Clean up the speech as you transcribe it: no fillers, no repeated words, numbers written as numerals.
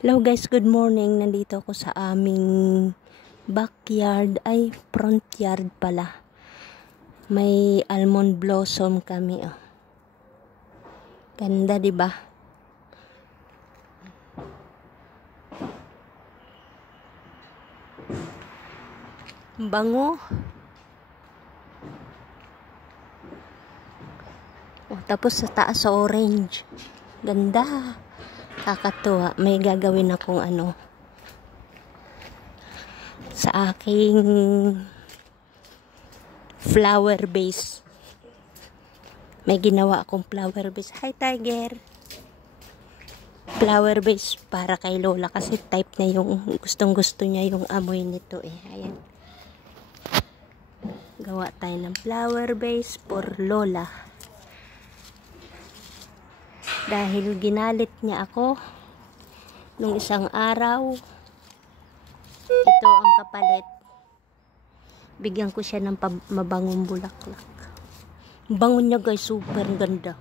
Hello guys, good morning. Nandito ako sa aming backyard, ay front yard pala. May almond blossom kami, oh. Ganda, 'di ba? Bango. Oh, tapos sa taas sa orange. Ganda. Kakatuwa. May gagawin akong sa aking flower base. May ginawa akong flower base. Hi Tiger. Flower base para kay Lola kasi type na yung gustong-gusto niya yung amoy nito eh. Ayan. Gawa tayo ng flower base for Lola. Dahil ginalit niya ako nung isang araw. Ito ang kapalit. Bigyan ko siya ng mabangong bulaklak. Bango niya guys, super ganda.